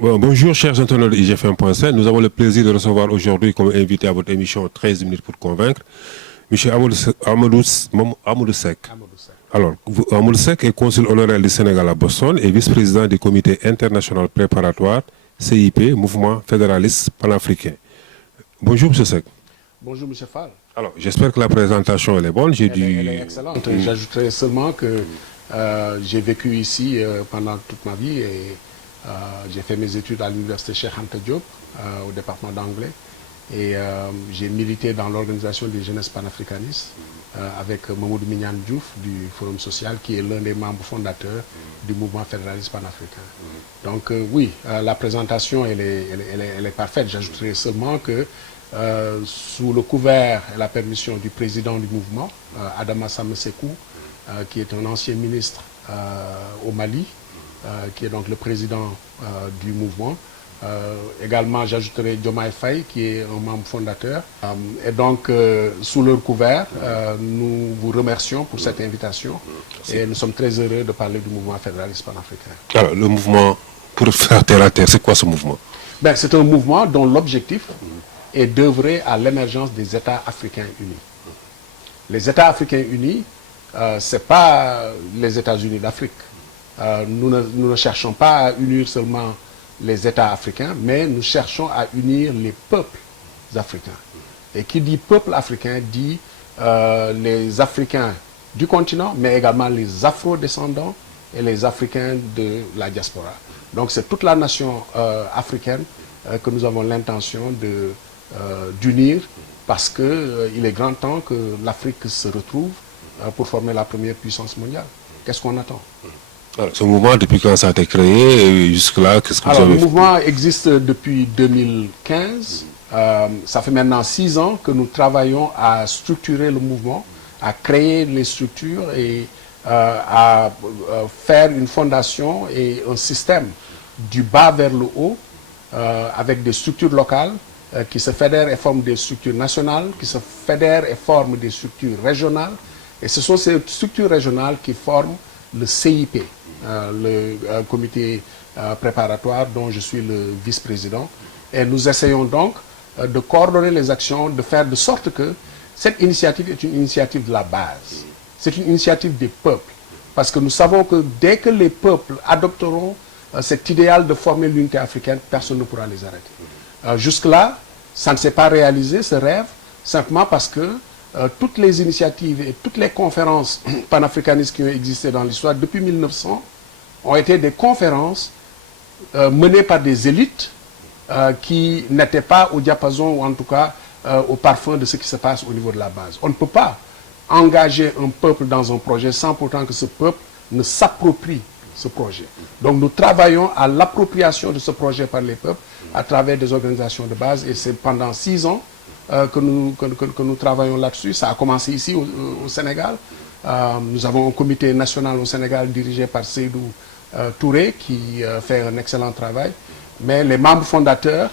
Bonjour chers internautes de IGFM.sn. Nous avons le plaisir de recevoir aujourd'hui comme invité à votre émission 13 minutes pour convaincre, M. Amadou Seck. Alors, Amadou Seck est consul honoraire du Sénégal à Boston et vice-président du comité international préparatoire CIP, Mouvement fédéraliste panafricain. Bonjour M. Seck. Bonjour M. Fall. Alors, j'espère que la présentation elle est bonne. Elle est excellente. J'ajouterai seulement que j'ai vécu ici pendant toute ma vie et j'ai fait mes études à l'université Cheikh Anta Diop au département d'anglais et j'ai milité dans l'organisation des jeunesses panafricanistes avec Mamadou Mignane Diouf du Forum social qui est l'un des membres fondateurs du mouvement fédéraliste panafricain. Donc oui, la présentation elle est parfaite. J'ajouterai seulement que sous le couvert et la permission du président du mouvement, Adama Samesekou, qui est un ancien ministre au Mali, qui est donc le président du mouvement. Également, j'ajouterai Diomaye Faye, qui est un membre fondateur. Et donc, sous leur couvert, nous vous remercions pour cette invitation. Et nous sommes très heureux de parler du mouvement fédéraliste panafricain. Alors, le mouvement, pour faire terre à terre, c'est quoi ce mouvement? C'est un mouvement dont l'objectif est d'œuvrer à l'émergence des États africains unis. Les États africains unis, ce n'est pas les États-Unis d'Afrique. Nous ne cherchons pas à unir seulement les États africains, mais nous cherchons à unir les peuples africains. Et qui dit peuple africain dit les Africains du continent, mais également les Afro-descendants et les Africains de la diaspora. Donc c'est toute la nation africaine que nous avons l'intention d'unir parce qu'il est grand temps que l'Afrique se retrouve pour former la première puissance mondiale. Qu'est-ce qu'on attend? Alors, ce mouvement, depuis quand ça a été créé jusque-là, qu'est-ce que vous avez fait? Le mouvement existe depuis 2015. Ça fait maintenant 6 ans que nous travaillons à structurer le mouvement, à créer les structures et à faire une fondation et un système du bas vers le haut avec des structures locales qui se fédèrent et forment des structures nationales, qui se fédèrent et forment des structures régionales. Et ce sont ces structures régionales qui forment le CIP, le comité préparatoire dont je suis le vice-président. Et nous essayons donc de coordonner les actions, de faire de sorte que cette initiative est une initiative de la base. C'est une initiative des peuples. Parce que nous savons que dès que les peuples adopteront cet idéal de former l'unité africaine, personne ne pourra les arrêter. Jusque-là, ça ne s'est pas réalisé, ce rêve, simplement parce que toutes les initiatives et toutes les conférences panafricanistes qui ont existé dans l'histoire depuis 1900 ont été des conférences menées par des élites qui n'étaient pas au diapason ou en tout cas au parfum de ce qui se passe au niveau de la base. On ne peut pas engager un peuple dans un projet sans pourtant que ce peuple ne s'approprie ce projet. Donc nous travaillons à l'appropriation de ce projet par les peuples à travers des organisations de base et c'est pendant 6 ans que nous travaillons là-dessus. Ça a commencé ici au Sénégal. Nous avons un comité national au Sénégal dirigé par Seydou Touré qui fait un excellent travail. Mais les membres fondateurs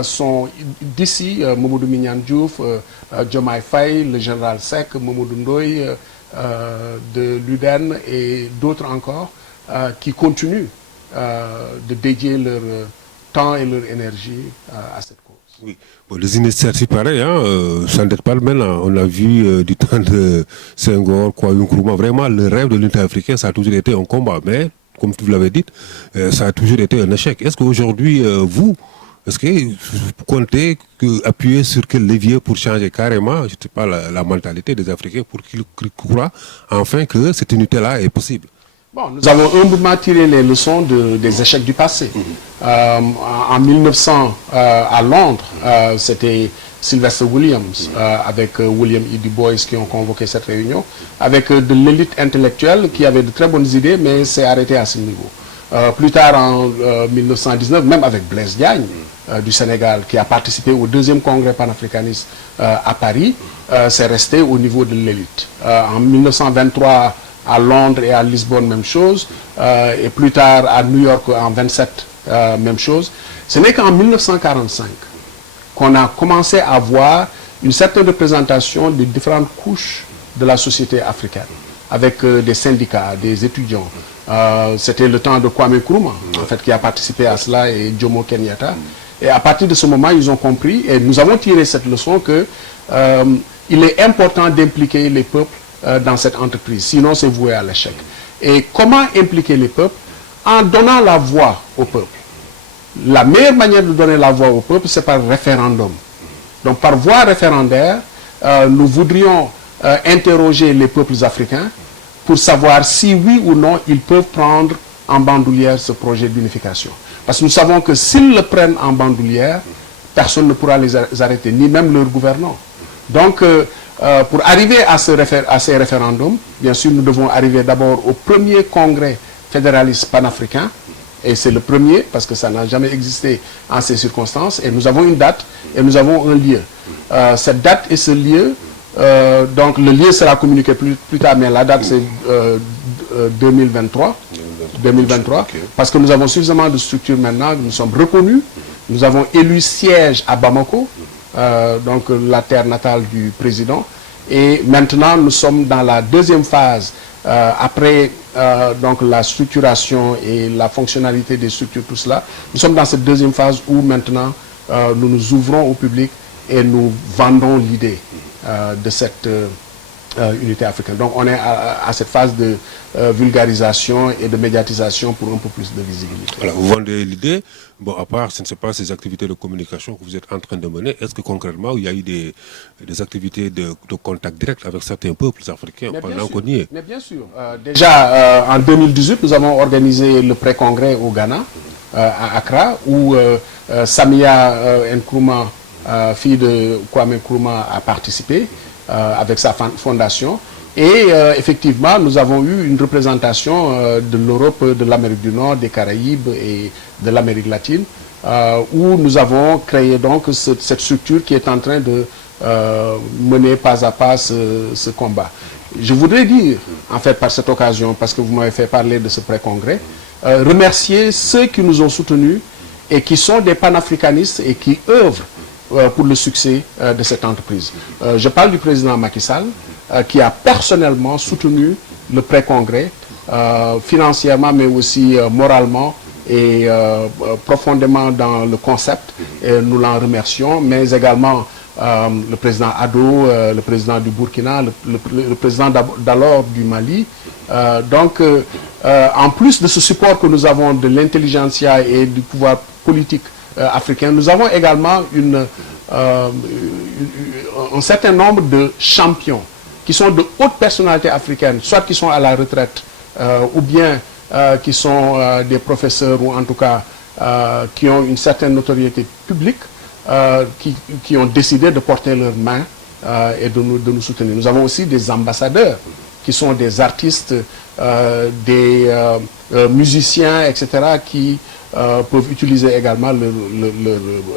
sont d'ici, Mamadou Mignane Diouf, Diomaye Faye, le général Seck, Mamadou Ndoye de l'UDEN et d'autres encore qui continuent de dédier leur temps et leur énergie à cette cause. Oui, bon, les initiatives pareilles, ça ne date pas maintenant. On a vu du temps de Senghor, Kwame Nkrumah, vraiment le rêve de l'unité africaine, ça a toujours été un combat. Mais, comme vous l'avez dit, ça a toujours été un échec. Est-ce qu'aujourd'hui, est-ce que vous comptez appuyer sur quel levier pour changer carrément, je ne sais pas, la mentalité des Africains pour qu'ils croient enfin que cette unité-là est possible? Bon, nous avons humblement tiré les leçons des échecs du passé. En 1900, à Londres, c'était Sylvester Williams avec William E. Du Bois qui ont convoqué cette réunion, avec de l'élite intellectuelle qui avait de très bonnes idées, mais c'est arrêté à ce niveau. Plus tard, en 1919, même avec Blaise Diagne du Sénégal, qui a participé au 2e congrès panafricaniste à Paris, c'est resté au niveau de l'élite. En 1923, à Londres et à Lisbonne, même chose. Et plus tard, à New York, en 27, même chose. Ce n'est qu'en 1945 qu'on a commencé à voir une certaine représentation des différentes couches de la société africaine, avec des syndicats, des étudiants, C'était le temps de Kwame Nkrumah, en fait, qui a participé à cela, et Jomo Kenyatta. Et à partir de ce moment, ils ont compris, et nous avons tiré cette leçon que il est important d'impliquer les peuples dans cette entreprise, sinon c'est voué à l'échec. Et comment impliquer les peuples? En donnant la voix au peuple. La meilleure manière de donner la voix au peuple, c'est par référendum. Donc par voie référendaire, nous voudrions interroger les peuples africains pour savoir si oui ou non ils peuvent prendre en bandoulière ce projet d'unification. Parce que nous savons que s'ils le prennent en bandoulière, personne ne pourra les arrêter, ni même leurs gouvernants. Donc, pour arriver à ces référendums, bien sûr, nous devons arriver d'abord au premier congrès fédéraliste panafricain, et c'est le premier, parce que ça n'a jamais existé en ces circonstances, et nous avons une date, et nous avons un lieu. Cette date et ce lieu, donc le lieu sera communiqué plus tard, mais la date c'est 2023, okay. Parce que nous avons suffisamment de structures maintenant, nous sommes reconnus, nous avons élu siège à Bamako, donc la terre natale du président, et maintenant nous sommes dans la deuxième phase, après donc la structuration et la fonctionnalité des structures, tout cela. Nous sommes dans cette deuxième phase où maintenant nous nous ouvrons au public et nous vendons l'idée de cette unité africaine. Donc on est à cette phase de vulgarisation et de médiatisation pour un peu plus de visibilité. Alors vous vendez l'idée, bon, à part, je ne sais pas, ces activités de communication que vous êtes en train de mener, est-ce que concrètement il y a eu des activités de contact direct avec certains peuples africains pendant qu'on y est? Mais bien sûr. Déjà en 2018, nous avons organisé le pré-congrès au Ghana, à Accra, où Samia Nkrumah, fille de Kwame Nkrumah, a participé avec sa fondation. Et effectivement, nous avons eu une représentation de l'Europe, de l'Amérique du Nord, des Caraïbes et de l'Amérique latine, où nous avons créé donc cette structure qui est en train de mener pas à pas ce combat. Je voudrais dire, en fait, par cette occasion, parce que vous m'avez fait parler de ce pré-congrès, remercier ceux qui nous ont soutenus et qui sont des panafricanistes et qui œuvrent pour le succès de cette entreprise. Je parle du président Macky Sall, qui a personnellement soutenu le pré-congrès, financièrement mais aussi moralement et profondément dans le concept. Et nous l'en remercions, mais également le président Ado, le président du Burkina, le président d'alors du Mali. Donc, en plus de ce support que nous avons de l'intelligentsia et du pouvoir politique africain, nous avons également un certain nombre de champions qui sont de hautes personnalités africaines, soit qui sont à la retraite, ou bien qui sont des professeurs, ou en tout cas qui ont une certaine notoriété publique, qui ont décidé de porter leurs mains et de nous soutenir. Nous avons aussi des ambassadeurs qui sont des artistes, des musiciens, etc., qui peuvent utiliser également leur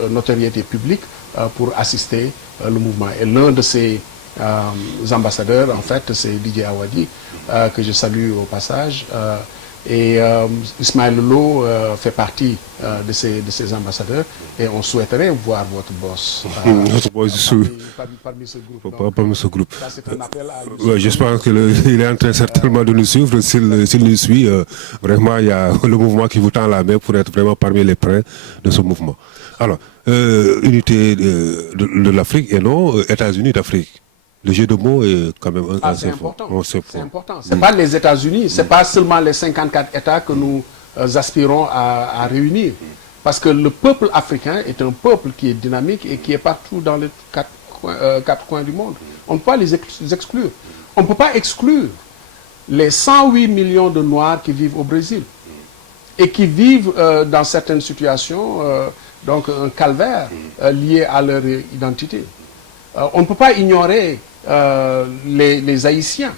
notoriété publique pour assister le mouvement. Et l'un de ces ambassadeurs, en fait, c'est Didier Awadi, que je salue au passage. Et Ismaël Lolo fait partie de ces ambassadeurs, et on souhaiterait voir votre boss parmi ce groupe. Parmi ce groupe. Ça, c'est un appel à j'espère qu'il est en train certainement de nous suivre. S'il nous suit, vraiment, il y a le mouvement qui vous tend la main pour être vraiment parmi les princes de ce mouvement. Alors, unité de l'Afrique et non États-Unis d'Afrique. Le jeu de mots est quand même assez important. fort. C'est important. Ce n'est pas les États-Unis, ce n'est pas seulement les 54 États que nous aspirons à réunir. Parce que le peuple africain est un peuple qui est dynamique et qui est partout dans les quatre coins du monde. On ne peut pas les exclure. On ne peut pas exclure les 108 millions de Noirs qui vivent au Brésil et qui vivent dans certaines situations, donc un calvaire lié à leur identité. On ne peut pas ignorer les Haïtiens,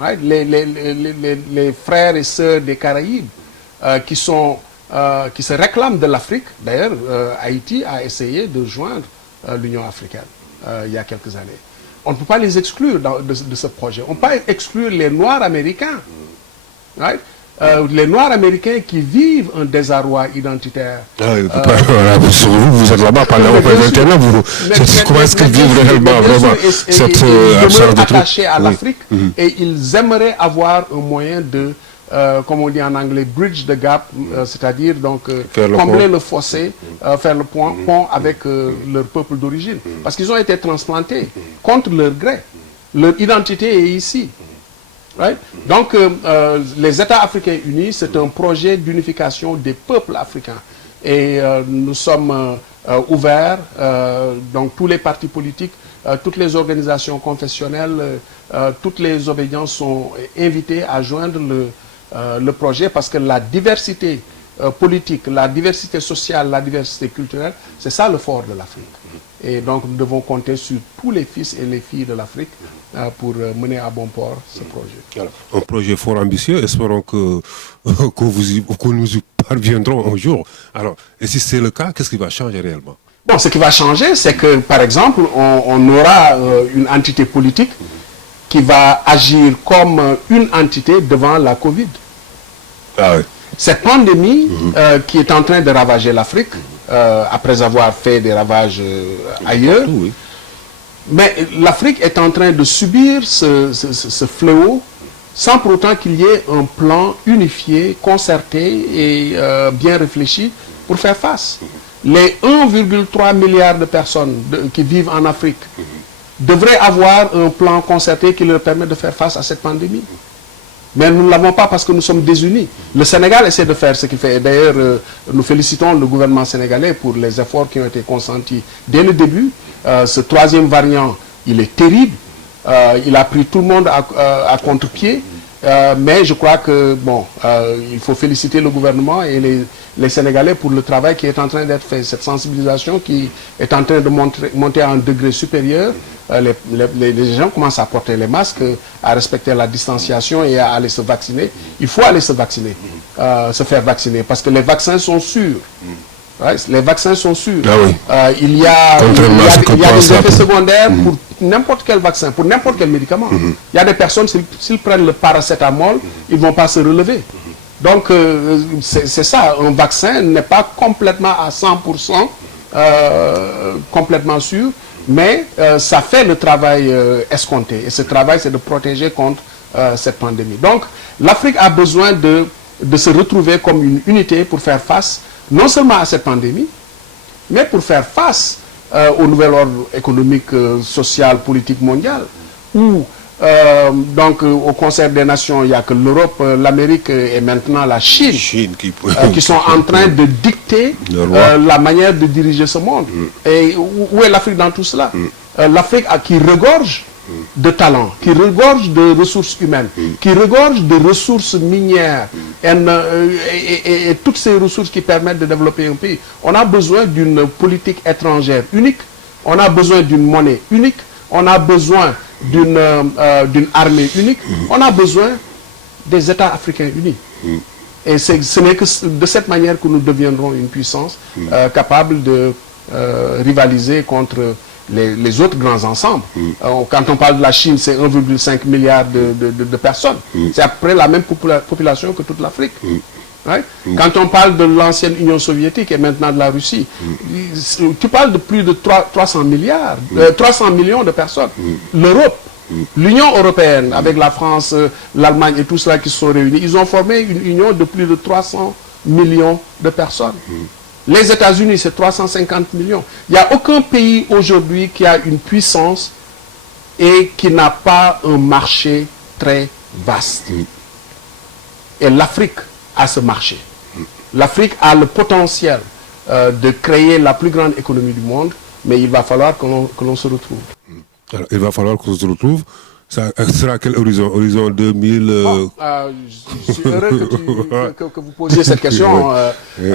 right? les frères et sœurs des Caraïbes qui se réclament de l'Afrique. D'ailleurs, Haïti a essayé de joindre l'Union africaine il y a quelques années. On ne peut pas les exclure de ce projet. On ne peut pas exclure les Noirs américains. Right? Les Noirs américains qui vivent un désarroi identitaire. Vous êtes là-bas pendant 21 ans. Comment est-ce qu'ils vivent réellement cette absence de attachés à l'Afrique, et ils aimeraient avoir un moyen de comme on dit en anglais, bridge the gap, c'est-à-dire donc Faire le combler pont. le fossé, faire le pont avec leur peuple d'origine. Parce qu'ils ont été transplantés contre leur gré. Leur identité est ici. Right? Donc, les États africains unis, c'est un projet d'unification des peuples africains. Et nous sommes ouverts, donc tous les partis politiques, toutes les organisations confessionnelles, toutes les obédiences sont invitées à joindre le projet parce que la diversité politique, la diversité sociale, la diversité culturelle, c'est ça le fort de l'Afrique. Et donc nous devons compter sur tous les fils et les filles de l'Afrique pour mener à bon port ce projet. Alors, un projet fort ambitieux, espérons que nous y parviendrons un jour. Alors, et si c'est le cas, qu'est-ce qui va changer réellement? Bon, ce qui va changer, c'est que, par exemple, on aura une entité politique qui va agir comme une entité devant la Covid. Ah oui. Cette pandémie qui est en train de ravager l'Afrique, après avoir fait des ravages ailleurs, Partout, oui. mais l'Afrique est en train de subir ce fléau sans pour autant qu'il y ait un plan unifié, concerté et bien réfléchi pour faire face. Les 1,3 milliard de personnes qui vivent en Afrique devraient avoir un plan concerté qui leur permet de faire face à cette pandémie. Mais nous ne l'avons pas parce que nous sommes désunis. Le Sénégal essaie de faire ce qu'il fait. Et d'ailleurs, nous félicitons le gouvernement sénégalais pour les efforts qui ont été consentis dès le début. Ce troisième variant, il est terrible. Il a pris tout le monde à contre-pied. Mais je crois que, bon, il faut féliciter le gouvernement et les Sénégalais pour le travail qui est en train d'être fait. Cette sensibilisation qui est en train de monter à un degré supérieur. Les gens commencent à porter les masques, à respecter la distanciation et à aller se vacciner. Il faut aller se vacciner, se faire vacciner, parce que les vaccins sont sûrs. Right? Les vaccins sont sûrs. Ah oui. Il y a des effets secondaires pour n'importe quel vaccin, pour n'importe quel médicament. Il y a des personnes, s'ils prennent le paracétamol, ils ne vont pas se relever. Donc, c'est ça, un vaccin n'est pas complètement à 100% complètement sûr, mais ça fait le travail escompté. Et ce travail, c'est de protéger contre cette pandémie. Donc, l'Afrique a besoin de se retrouver comme une unité pour faire face non seulement à cette pandémie, mais pour faire face au nouvel ordre économique, social, politique mondial, où donc au concert des nations, il n'y a que l'Europe, l'Amérique et maintenant la Chine qui sont en train de dicter la manière de diriger ce monde. Et où est l'Afrique dans tout cela? L'Afrique qui regorge de talents, qui regorge de ressources humaines, qui regorge de ressources minières et toutes ces ressources qui permettent de développer un pays. On a besoin d'une politique étrangère unique, on a besoin d'une monnaie unique, on a besoin d'une armée unique, on a besoin des États africains unis. Et ce n'est que de cette manière que nous deviendrons une puissance capable de rivaliser contre les autres grands ensembles. Quand on parle de la Chine, c'est 1,5 milliard de personnes. C'est à peu près la même population que toute l'Afrique. Right? Quand on parle de l'ancienne Union soviétique et maintenant de la Russie, tu parles de plus de 300 millions de personnes. L'Europe, l'Union européenne, avec la France, l'Allemagne et tout cela qui se sont réunis, ils ont formé une union de plus de 300 millions de personnes. Les États-Unis, c'est 350 millions. Il n'y a aucun pays aujourd'hui qui a une puissance et qui n'a pas un marché très vaste. Et l'Afrique a ce marché. L'Afrique a le potentiel de créer la plus grande économie du monde, mais il va falloir que l'on se retrouve. Alors, il va falloir qu'on se retrouve. Ça sera à quel horizon? Horizon 2000 Je suis heureux que vous posiez cette question,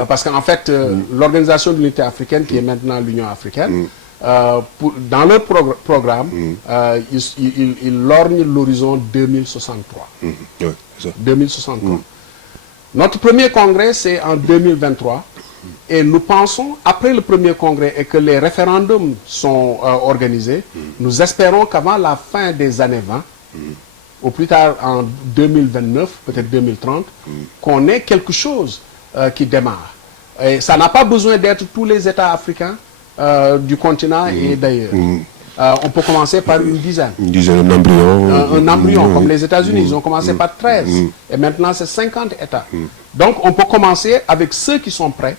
parce qu'en fait, l'Organisation de l'Unité africaine, qui est maintenant l'Union africaine, dans leur programme, ils lorgnent l'horizon 2063. Oui, c'est ça. 2063. Notre premier congrès, c'est en 2023. Et nous pensons, après le premier congrès et que les référendums sont organisés, nous espérons qu'avant la fin des années 20, au plus tard en 2029, peut-être 2030, qu'on ait quelque chose qui démarre. Et ça n'a pas besoin d'être tous les États africains du continent et d'ailleurs. on peut commencer par une dizaine. Une dizaine d'embryons. Un embryon, comme les États-Unis, ils ont commencé par 13. Et maintenant, c'est 50 États. Donc, on peut commencer avec ceux qui sont prêts.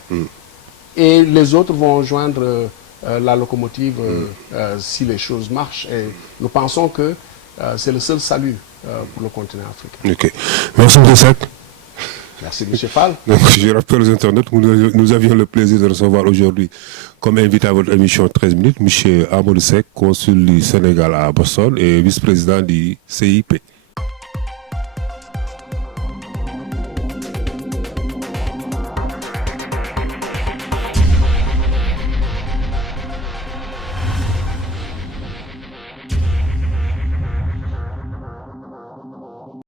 Et les autres vont joindre la locomotive si les choses marchent. Et nous pensons que c'est le seul salut pour le continent africain. Ok. Merci, M. Seck. Merci, M. Fall. Donc, je rappelle aux internautes que nous avions le plaisir de recevoir aujourd'hui comme invité à votre émission 13 minutes, M. Amadou Seck, consul du Sénégal à Boston et vice-président du CIP.